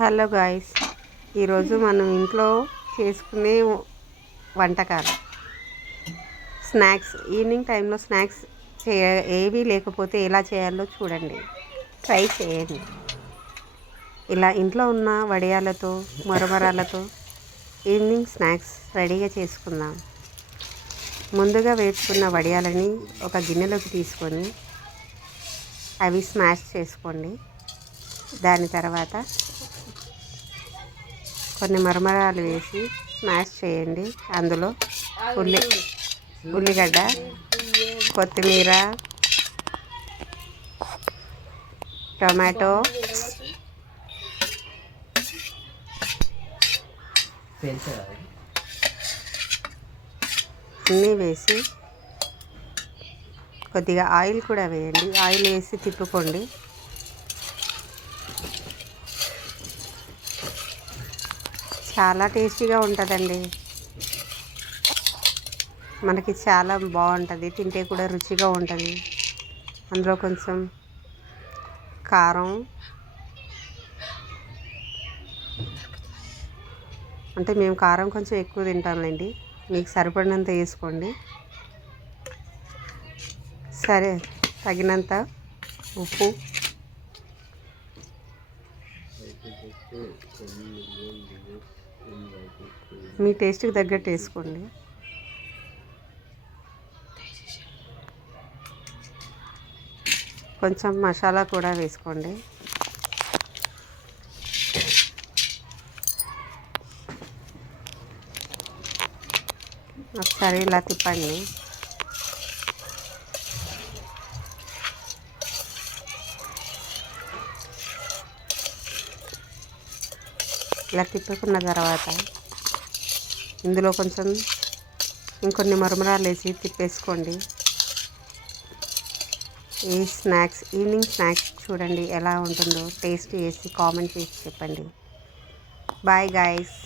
Hello guys, ఈరోజు మనం ఇంట్లో చేసుకునే వంటకాలు స్నాక్స్. ఈవినింగ్ టైంలో స్నాక్స్ ఏవీ లేకపోతే ఎలా చేయాలో చూడండి, ట్రై చేయండి. ఇలా ఇంట్లో ఉన్న వడియాలతో మరమరాలతో ఈవినింగ్ స్నాక్స్ రెడీగా చేసుకుందాం. ముందుగా వేసుకున్న వడియాలని ఒక గిన్నెలోకి తీసుకొని అవి స్మాష్ చేసుకోండి. దాని తర్వాత కొన్ని మరమరాలు వేసి స్మాష్ చేయండి. అందులో ఉల్లిగడ్డ, కొత్తిమీర, టొమాటో, అన్నీ వేసి కొద్దిగా ఆయిల్ కూడా వేయండి. ఆయిల్ వేసి తిప్పుకోండి. చాలా టేస్టీగా ఉంటుందండి. మనకి చాలా బాగుంటుంది, తింటే కూడా రుచిగా ఉంటుంది. అందులో కొంచెం కారం, అంటే మేము కారం కొంచెం ఎక్కువ తింటాంలేండి, మీకు సరిపడినంత వేసుకోండి. సరే, తగినంత ఉప్పు, మీ టేస్ట్కి తగ్గట్టు వేసుకోండి. కొంచెం మసాలా కూడా వేసుకోండి. ఒకసారి ఇలా తిప్పండి. ఇలా తిప్పుకున్న తర్వాత ఇందులో కొంచెం ఇంకొన్ని మరమరాలు వేసి తిప్పేసుకోండి. ఈ స్నాక్స్, ఈవినింగ్ స్నాక్స్ చూడండి ఎలా ఉంటుందో. టేస్ట్ చేసి కామెంట్ చేసి చెప్పండి. Bye guys.